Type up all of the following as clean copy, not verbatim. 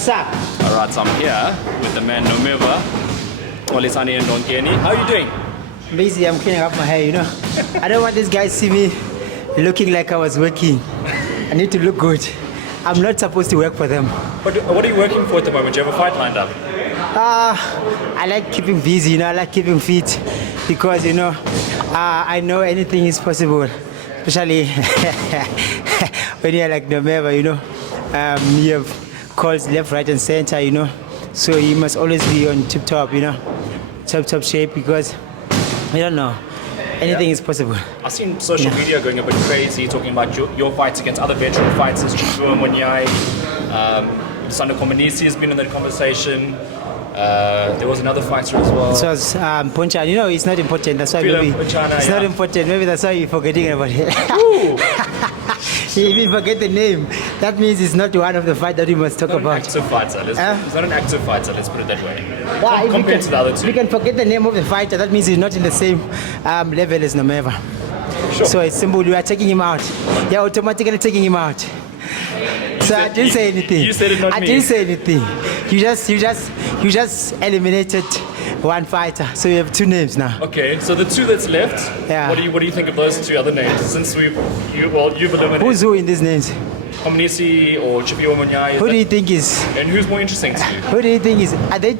What's up? All right, so I'm here with the man Nomeva, Xolisani Ndongeni. How are you doing? I'm busy. I'm cleaning up my hair, you know. I don't want these guys to see me looking like I was working. I need to look good. I'm not supposed to work for them. What are you working for at the moment? Do you have a fight lined up? I like keeping busy, you know. I like keeping fit because, you know, I know anything is possible. Especially when you're like Nomeva, you know. You have calls left, right, and center, you know. So you must always be on tip-top, you know. Top shape because, I don't know, anything is possible. I've seen social media going a bit crazy, talking about your fights against other veteran fighters. Munyai, Xolisani Komanisi has been in that conversation. There was another fighter as well. So it's Ponchan. You know, it's not important. That's why maybe it's not important. Maybe that's why you're forgetting about it. If you forget the name, that means it's not one of the fights that we must talk about. Active fighter. It's not an active fighter. Let's put it that way. Compared to the other two. We can forget the name of the fighter. That means he's not in the same level as Nomeva. Sure. So it's simple. We are taking him out. You're automatically taking him out. So I didn't say anything. You said it, not me. I didn't say anything. You just eliminated one fighter. So you have two names now. Okay, so the two that's left. Yeah. What do you think of those two other names? Since you've eliminated. Who's who in these names? Komanisi or Munyai. Who do you think is? And who's more interesting to you? Who do you think is?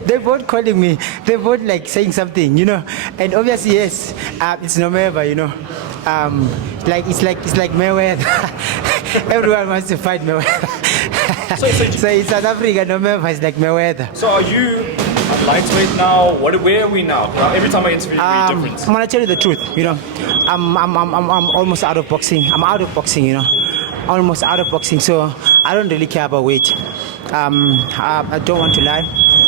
They're both calling me. They're both like saying something, you know. And obviously, yes, it's Nomeva, you know. It's like Mayweather. Everyone wants to fight Mayweather. So in South Africa, Nomeva is like Mayweather. So are you lightweight now? Where are we now? Every time I interview you, you're different. I'm gonna tell you the truth, you know. I'm almost out of boxing. I'm out of boxing, you know. Almost out of boxing, so I don't really care about weight. I don't want to lie.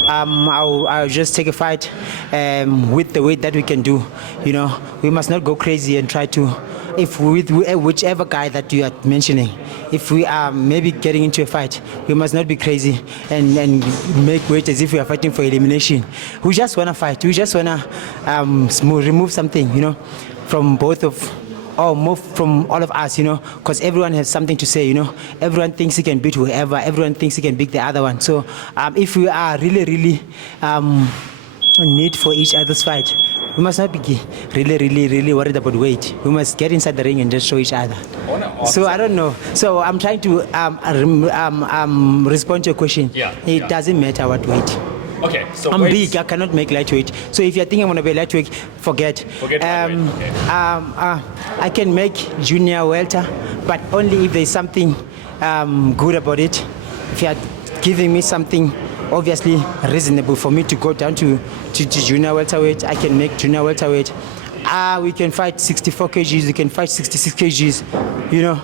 I'll just take a fight with the weight that we can do. You know, we must not go crazy and try to. If with whichever guy that you are mentioning, if we are maybe getting into a fight, we must not be crazy and make weight as if we are fighting for elimination. We just wanna fight. We just wanna remove something, you know, from both of. Or move from all of us, you know, because everyone has something to say, you know. Everyone thinks he can beat whoever. Everyone thinks he can beat the other one. So if we are really need for each other's fight, we must not be really worried about weight. We must get inside the ring and just show each other. So I don't know. So I'm trying to respond to your question. Yeah. It doesn't matter what weight. Okay, so I'm big. I cannot make lightweight. So if you're thinking I'm gonna be lightweight, forget. Lightweight. Okay. I can make junior welter, but only if there's something good about it. If you're giving me something obviously reasonable for me to go down to junior welterweight, I can make junior welterweight. We can fight 64 kgs. We can fight 66 kgs. You know.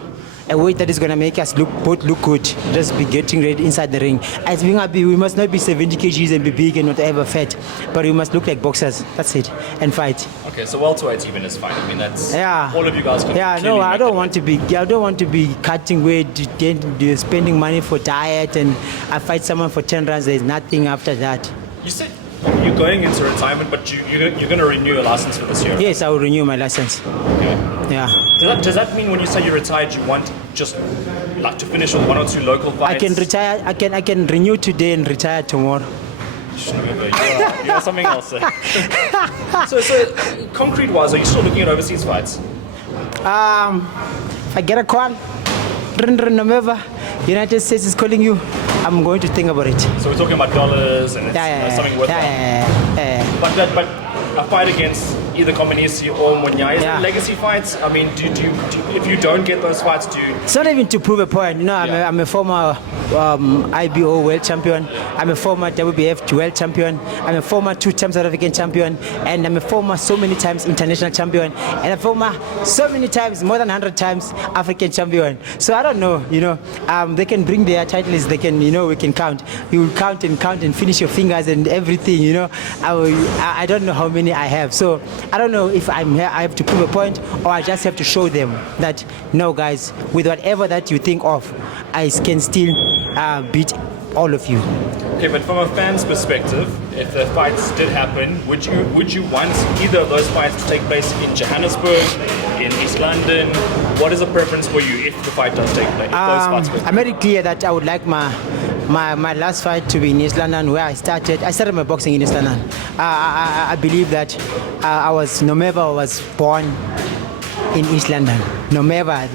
A weight that is going to make us both look good, just be getting ready inside the ring. As we must not be 70 kgs and be big and not ever fat, but we must look like boxers. That's it, and fight. Okay, so welterweight even is fine. I mean, that's all of you guys can. Yeah, no, I don't want to be cutting weight, spending money for diet, and I fight someone for 10 rounds. There's nothing after that. You said you're going into retirement, but you're going to renew your license for this year. Yes, I will renew my license. Okay. Yeah. Does that mean when you say you're retired, you want just like to finish with one or two local fights? I can retire. I can renew today and retire tomorrow. You are something else. So concrete-wise, are you still looking at overseas fights? If I get a call, Nomeva, United States is calling you, I'm going to think about it. So we're talking about dollars and it's something worthwhile. But a fight against either Komanisi or Munyai, is it legacy fights? I mean, if you don't get those fights, do you? It's not even to prove a point. You know, I'm a former IBO world champion. I'm a former WBF world champion. I'm a former 2-time South African champion, and I'm a former so many times international champion, and a former so many times, more than 100 times African champion. So I don't know. You know, they can bring their titles. They can, you know, we can count. You will count and finish your fingers and everything. You know, I don't know how many I have. So I don't know if I'm here, I have to prove a point, or I just have to show them that, no guys, with whatever that you think of, I can still beat all of you. Okay, but from a fan's perspective, if the fights did happen, would you want either of those fights to take place in Johannesburg, in East London? What is the preference for you if the fight does take place? I made it clear that I would like my my last fight to be in East London, where I started my boxing in East London. I believe that Nomeva was born in East London. Nomeva,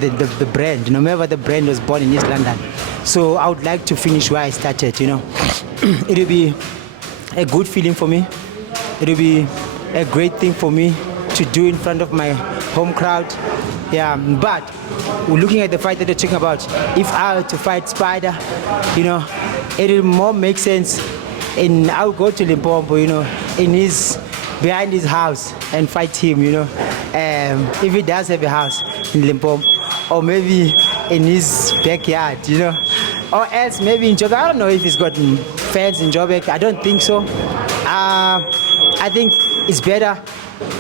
the brand was born in East London. So I would like to finish where I started, you know. It'll be a good feeling for me. It'll be a great thing for me to do in front of my home crowd. Yeah, but looking at the fight that you're talking about, if I were to fight Spider, you know, it'll more make sense. And I'll go to Limpopo, you know, behind his house and fight him, you know. If he does have a house in Limpopo, or maybe in his backyard, you know, or else maybe in Joburg. I don't know if he's got fans in Joburg. I don't think so. I think it's better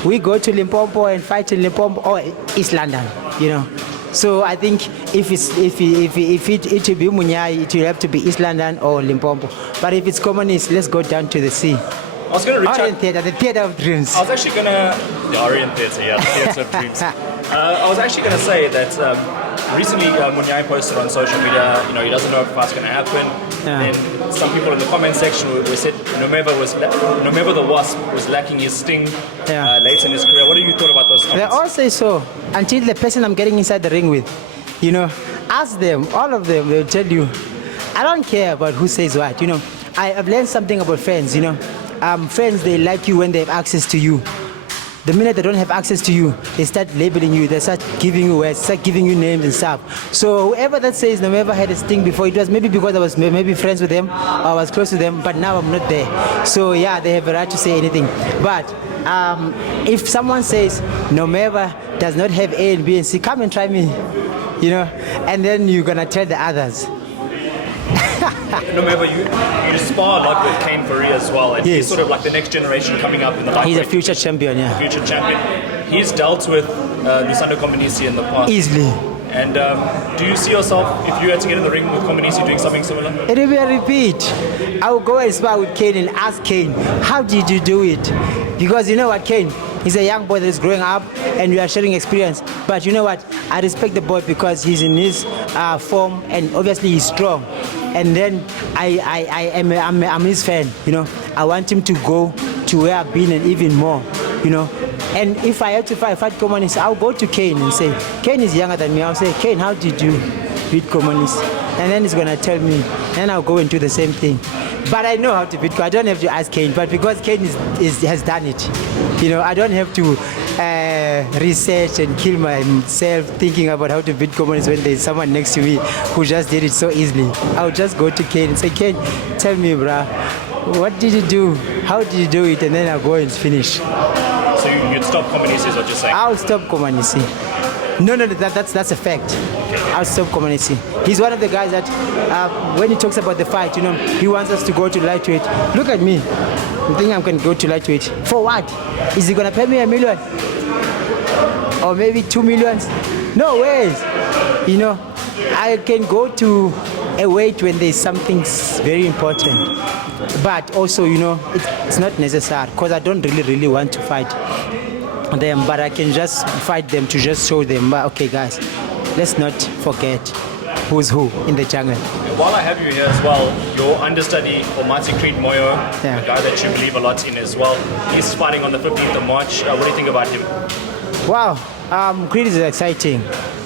we go to Limpopo and fight in Limpopo or East London, you know. So I think if it will be Munyai, it will have to be East London or Limpopo. But if it's Komanisi, let's go down to the sea. I was going to reach Orient Theatre, the theatre of dreams. I was actually going to... The Orient Theatre, yeah, the theatre of dreams. I was actually going to say that recently Munyai posted on social media, you know, he doesn't know if the fight's going to happen. Yeah. And some people in the comment section we said Nomeva the Wasp was lacking his sting late in his career. What do you thought about those comments? They all say so, until the person I'm getting inside the ring with, you know, ask them, all of them, they'll tell you. I don't care about who says what, you know. I've learned something about fans, you know. Friends, they like you when they have access to you. The minute they don't have access to you, they start labeling you, they start giving you words, start giving you names and stuff. So whoever that says Nomeva had a sting before, it was maybe because I was maybe friends with them, or I was close to them, but now I'm not there. So yeah, they have a right to say anything. But if someone says Nomeva does not have A and B and C, come and try me, you know, and then you're gonna tell the others. Nomeva, you spar a lot with Kane Fourie as well, and he's sort of like the next generation coming up in the lightweight. He's a future champion, yeah. Future champion. He's dealt with Xolisani Ndongeni in the past. Easily. And do you see yourself, if you had to get in the ring with Komanisi, doing something similar? It will be a repeat. I will go and spar with Kane and ask Kane, how did you do it? Because you know what, Kane, he's a young boy that is growing up and we are sharing experience. But you know what, I respect the boy because he's in his form and obviously he's strong. And then I'm his fan, you know. I want him to go to where I've been and even more, you know. And if I had to fight Komanisi, I'll go to Kane and say, Kane is younger than me. I'll say, Kane, how did you beat Komanisi? And then he's gonna tell me, and I'll go and do the same thing. But I know how to beat Kane. I don't have to ask Kane, but because Kane has done it, you know, I don't have to research and kill myself thinking about how to beat Komanisi when there's someone next to me who just did it so easily. I'll just go to Kane and say, Kane, tell me, bruh, what did you do? How did you do it? And then I'll go and finish. So you'd stop Komanisi is what you're saying? I'll stop Komanisi. No, that's a fact. I'll stop Komanisi. He's one of the guys that, when he talks about the fight, you know, he wants us to go to lightweight. Look at me. You think I'm going to go to lightweight? For what? Is he going to pay me $1 million? Or maybe $2 million? No ways. You know, I can go to a weight when there's something very important. But also, you know, it's not necessary because I don't really want to fight them, but I can just fight them to just show them, okay guys, let's not forget who's who in the jungle. While I have you here as well, your understudy, Omati Creed Moyo, a guy that you believe a lot in as well, he's fighting on the 15th of March. What do you think about him? Wow, Creed is exciting.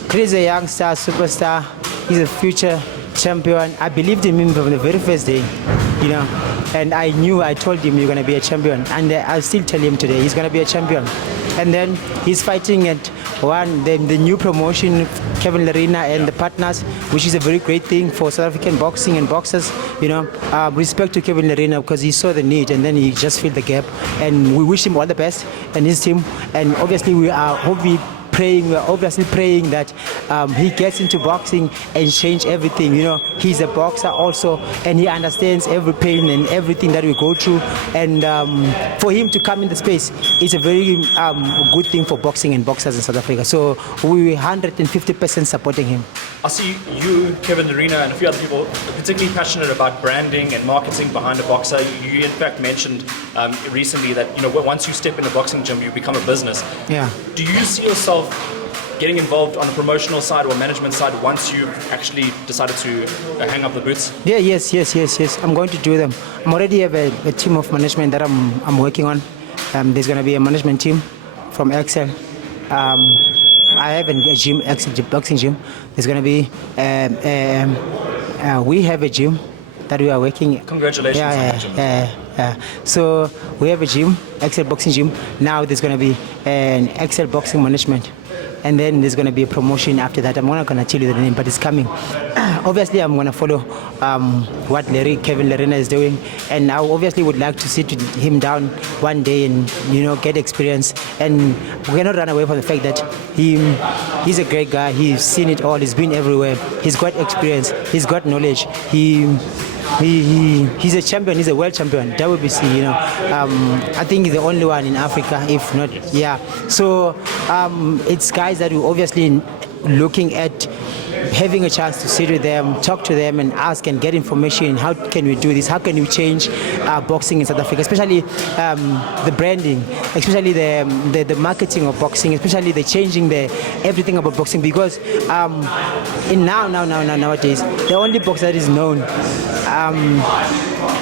Creed is a young star, superstar. He's a future champion. I believed in him from the very first day, you know, and I told him you're going to be a champion, and I'll still tell him today he's going to be a champion. And then he's fighting at the new promotion, Kevin Lerena and the partners, which is a very great thing for South African boxing and boxers. You know, respect to Kevin Lerena because he saw the need and then he just filled the gap. And we wish him all the best and his team. And obviously we are obviously praying that he gets into boxing and change everything. You know, he's a boxer also, and he understands every pain and everything that we go through. And for him to come in the space is a very good thing for boxing and boxers in South Africa. So we're 150% supporting him. I see you, Kevin Lerena, and a few other people particularly passionate about branding and marketing behind a boxer. You in fact mentioned recently that, you know, once you step in a boxing gym, you become a business. Yeah. Do you see yourself getting involved on a promotional side or management side once you actually decided to hang up the boots? Yeah, yes. I'm going to do them. I'm already have a team of management that I'm working on. There's going to be a management team from Excel. I have a gym, Excel boxing gym. There's going to be, we have a gym that we are working. Congratulations. Yeah. So we have a gym, Excel boxing gym. Now there's going to be an Excel boxing management. And then there's going to be a promotion after that. I'm not going to tell you the name, but it's coming. Obviously, I'm going to follow what Kevin Lerena is doing. And I obviously would like to sit with him down one day and, get experience. And we cannot run away from the fact that he's a great guy. He's seen it all. He's been everywhere. He's got experience. He's got knowledge. He's a champion. He's a world champion. WBC, I think he's the only one in Africa, if not, yeah. So it's guys that we're obviously looking at having a chance to sit with them, talk to them, and ask and get information. How can we do this? How can we change boxing in South Africa? Especially the branding, especially the marketing of boxing, especially the changing the everything about boxing. Because nowadays, the only boxer that is known,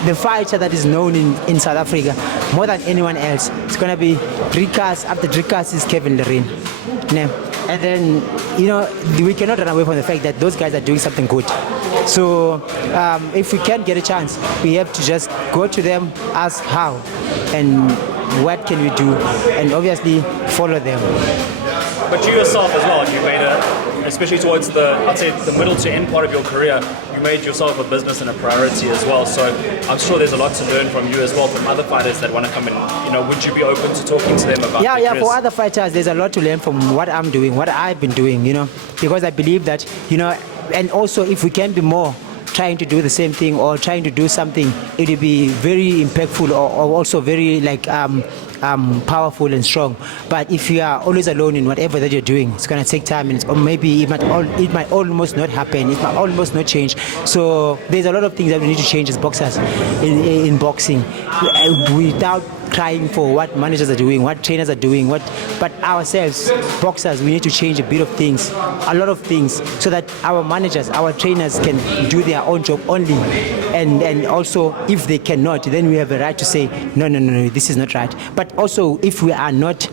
the fighter that is known in South Africa more than anyone else, it's gonna be Drikas. After Drikas is Kevin Lerena. And then, we cannot run away from the fact that those guys are doing something good. So if we can get a chance, we have to just go to them, ask how, and what can we do, and obviously follow them. But you yourself as well, you made especially towards the middle to end part of your career, you made yourself a business and a priority as well. So I'm sure there's a lot to learn from you as well, from other fighters that want to come in. Would you be open to talking to them about Yeah, for other fighters, there's a lot to learn from what I'm doing, what I've been doing, because I believe that, and also if we can be more trying to do the same thing or trying to do something, it will be very impactful or also very powerful and strong. But if you are always alone in whatever that you're doing, it's going to take time, and or maybe it might almost not happen. It might almost not change. So there's a lot of things that we need to change as boxers in boxing, without crying for what managers are doing, what trainers are doing, but ourselves, boxers, we need to change a bit of things, a lot of things, so that our managers, our trainers can do their own job only. And also, if they cannot, then we have a right to say, no, this is not right. But also, if we are not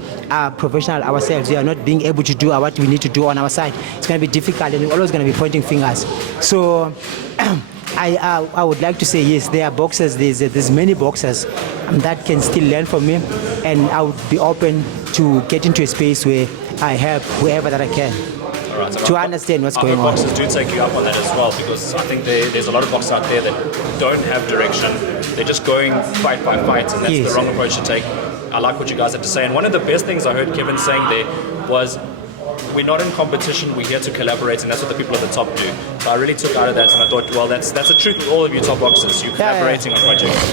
professional ourselves, we are not being able to do what we need to do on our side, it's going to be difficult, and we're always going to be pointing fingers. So I would like to say, yes, there are boxers, there's many boxers that can still learn from me, and I would be open to get into a space where I help whoever that I can. All right, so to understand what's going on. Boxers do take you up on that as well, because I think there's a lot of boxers out there that don't have direction. They're just going fight by fight, and that's the wrong approach to take. I like what you guys had to say, and one of the best things I heard Kevin saying there was, we're not in competition, we're here to collaborate, and that's what the people at the top do. So I really took out of that, and I thought, well, that's the truth with all of you top boxers. You're collaborating on projects.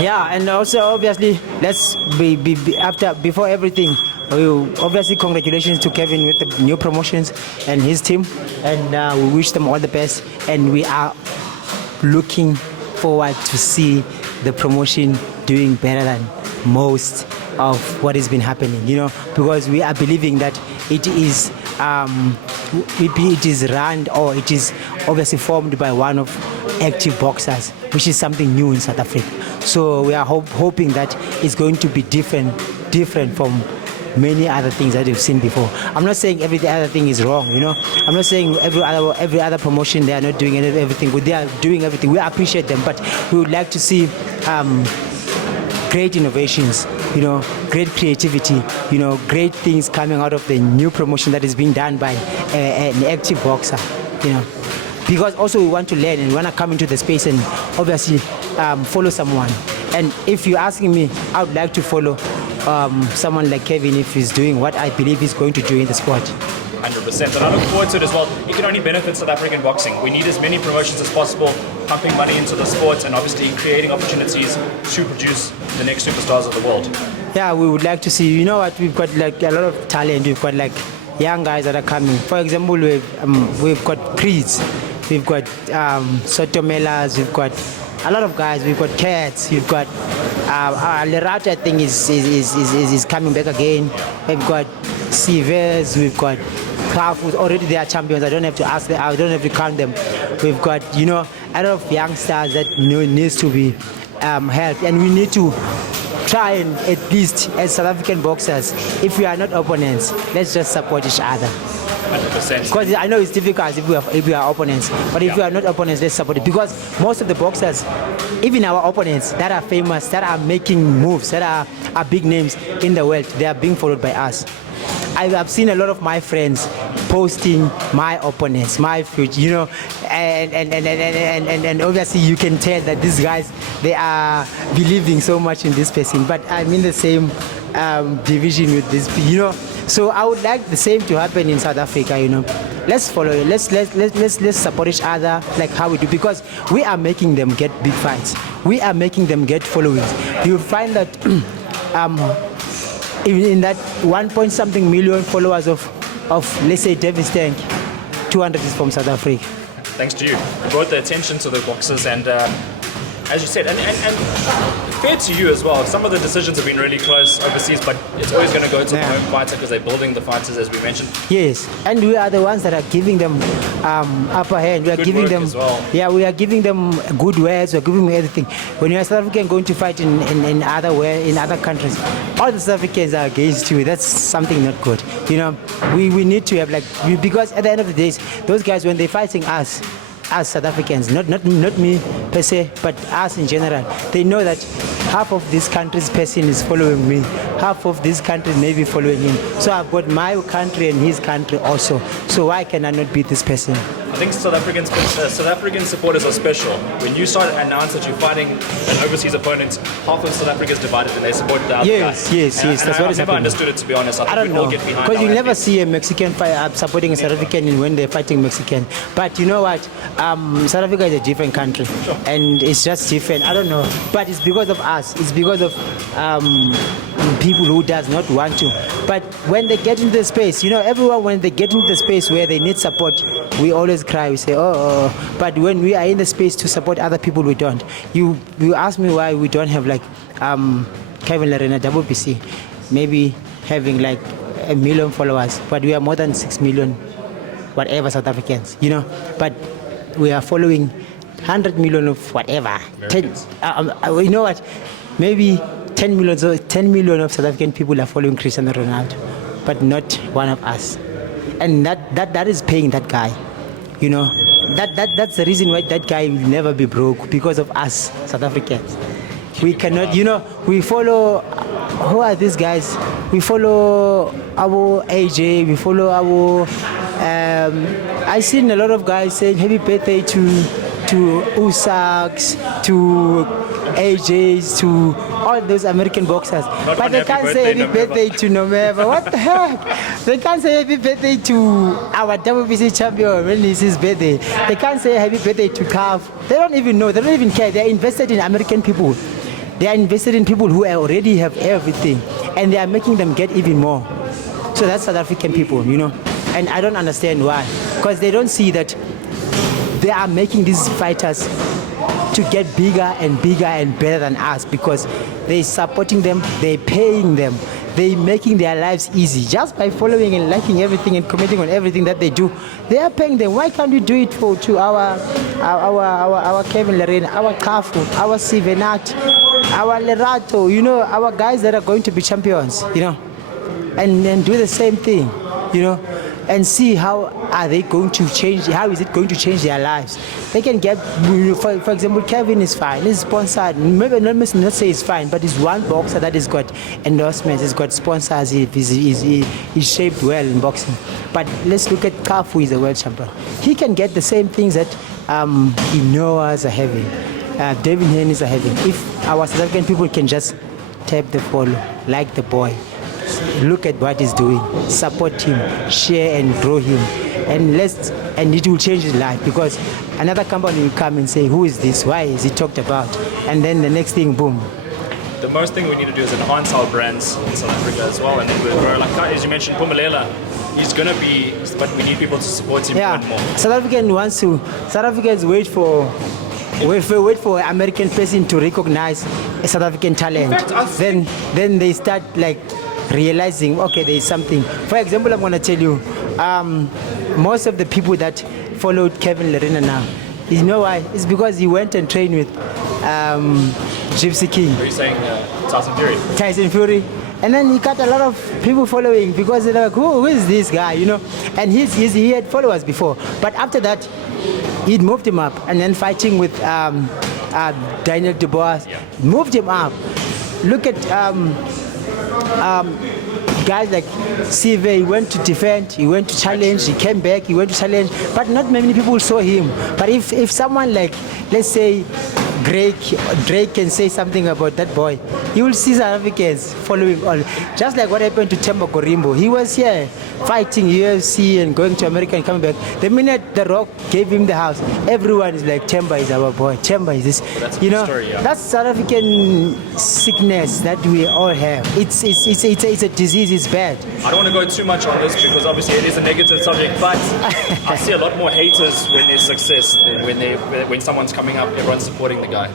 Yeah, and also obviously, let's before everything, obviously congratulations to Kevin with the new promotions and his team, and we wish them all the best, and we are looking forward to see the promotion doing better than most of what has been happening, because we are believing that it is run, or it is obviously formed by one of active boxers, which is something new in South Africa. So we are hoping that it's going to be different from many other things that we've seen before. I'm not saying every other thing is wrong, I'm not saying every other promotion they are not doing everything good. They are doing everything. We appreciate them, but we would like to see great innovations, great creativity, great things coming out of the new promotion that is being done by an active boxer, Because also we want to learn and we want to come into the space and obviously follow someone. And if you're asking me, I would like to follow someone like Kevin if he's doing what I believe he's going to do in the sport. 100%, and I look forward to it as well. It can only benefit South African boxing. We need as many promotions as possible, pumping money into the sport, and obviously creating opportunities to produce the next superstars of the world. Yeah, we would like to see, we've got a lot of talent. We've got young guys that are coming. For example, we've got Creeds, we've got Sotomelas, we've got a lot of guys. We've got Cats. We've got Lerato. I think is coming back again. We've got Sivers. We've got Kafu. Already they are champions. I don't have to ask them. I don't have to count them. We've got a lot of youngsters that needs to be helped, and we need to try and at least as South African boxers, if we are not opponents, let's just support each other. 100%. Because I know it's difficult if we are opponents, but if we are not opponents, let's support it. Because most of the boxers, even our opponents that are famous, that are making moves, that are big names in the world, they are being followed by us. I've seen a lot of my friends posting my opponents, my future, and obviously you can tell that these guys, they are believing so much in this person. But I'm in the same division with this, So I would like the same to happen in South Africa, Let's follow it. Let's support each other like how we do, because we are making them get big fights. We are making them get followings. You'll find that. In that 1 million followers of let's say Davis Tank, 200 is from South Africa. Thanks to you. You brought the attention to the boxers, and as you said, and fair to you as well. Some of the decisions have been really close overseas, but it's always going to go to the home fighter because they're building the fighters, as we mentioned. Yes, and we are the ones that are giving them upper hand. We are giving them, we are giving them good words. We are giving them everything. When you are South African going to fight in other countries, all the South Africans are against you. That's something not good. We need to have because at the end of the day, those guys, when they're fighting us South Africans, not me per se, but us in general, they know that half of this country's person is following me, half of this country may be following him. So I've got my country and his country also. So why can I not beat this person? I think South African supporters are special. When you start to announce that you're fighting an overseas opponent, half of South Africa is divided and they support the other guy. Yes. That's what I've never understood it, to be honest. I don't know, because you never see a Mexican supporting a South African when they're fighting Mexican. But you know what? South Africa is a different country, and it's just different. I don't know, but it's because of us. It's because of people who does not want to. But when they get into the space, everyone, when they get into the space where they need support, we always cry. We say, oh. But when we are in the space to support other people, we don't. You ask me why we don't have Kevin Lerena, WBC, maybe having 1 million followers, but we are more than 6 million, whatever, South Africans, But we are following 100 million of whatever. 10, you know what? Maybe 10 million of South African people are following Cristiano Ronaldo, but not one of us. And that is paying that guy. That's the reason why that guy will never be broke, because of us South Africans. We cannot, we follow, who are these guys? We follow our AJ, we follow our, I've seen a lot of guys saying happy birthday to Usaks, to AJs, to all those American boxers. But they can't say happy birthday to November. What the heck? They can't say happy birthday to our WBC champion when it's his birthday. They can't say happy birthday to Calf. They don't even know. They don't even care. They're invested in American people. They are invested in people who already have everything, and they are making them get even more. So that's South African people, And I don't understand why. Because they don't see that they are making these fighters to get bigger and bigger and better than us, because they're supporting them, they're paying them, they're making their lives easy just by following and liking everything and commenting on everything that they do. They are paying them. Why can't we do it to our Kevin Lerena, our Kafu, our Sivenat, our Lerato, our guys that are going to be champions, and do the same thing, and see how are they going to change, how is it going to change their lives. They can get, for example, Kevin is fine, he's sponsored, maybe not say he's fine, but he's one boxer that has got endorsements, he's got sponsors, he's shaped well in boxing. But let's look at Kafu, he's a world champion. He can get the same things that Inoas are having, David Hennis are having. If our South African people can just tap the follow, like the boy, look at what he's doing, support him, share and grow him, and it will change his life, because another company will come and say, who is this, why is he talked about, and then the next thing, boom. The most thing we need to do is enhance our brands in South Africa as well, and then we'll grow. As you mentioned, Pumelela, he's going to be, but we need people to support him more and more. South Africans wait for wait for American person to recognize a South African talent. In fact, I think- Then they start like realizing, okay, there is something. For example, I'm gonna tell you, most of the people that followed Kevin Lerena now, you know why? It's because he went and trained with Gypsy King, Are you saying Tyson Fury? Tyson Fury. And then he got a lot of people following because they're like, who is this guy, you know? And he had followers before. But after that, he'd moved him up. And then fighting with Daniel Dubois, moved him up. Look at guys like Sive, he went to defend, he went to challenge, he came back, he went to challenge. But not many people saw him. But if someone like, let's say, Drake can say something about that boy, you will see South Africans following all. Just like what happened to Temba Gorimbo. He was here fighting UFC and going to America and coming back. The minute The Rock gave him the house, everyone is like, Temba is our boy, Temba is this. That's a you good know, story, yeah. that's South African sickness that we all have. It's a disease, it's bad. I don't want to go too much on this because obviously it is a negative subject, but I see a lot more haters when there's success than when someone's coming up, everyone's supporting the guy.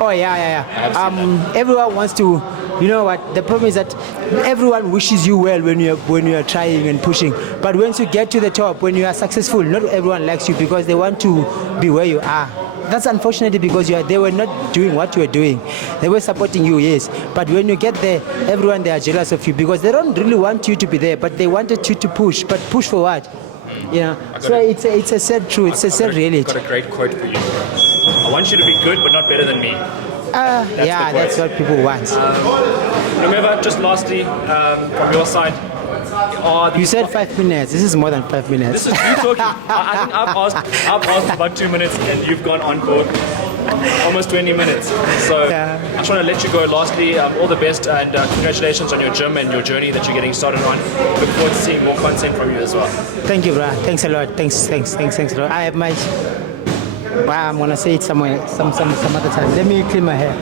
Oh yeah. have seen Everyone wants to. You know what? The problem is that everyone wishes you well when you are trying and pushing. But once you get to the top, when you are successful, not everyone likes you because they want to be where you are. That's unfortunately because they were not doing what you were doing. They were supporting you, yes. But when you get there, everyone they are jealous of you because they don't really want you to be there, but they wanted you to push. But push for what? You know. So it's a sad truth. It's a sad reality. I've got a great quote for you. I want you to be good, but not better than me. That's what people want. Remember, just lastly, from your side, You said 5 minutes. This is more than 5 minutes. This is you talking. I think I've asked about 2 minutes, and you've gone on for almost 20 minutes. So Yeah. I just want to let you go. Lastly, all the best and congratulations on your gym and your journey that you're getting started on. Look forward to seeing more content from you as well. Thank you, bro. Thanks a lot. Thanks a lot. I have my. Wow, I'm gonna say it somewhere, some other time. Let me clean my hair.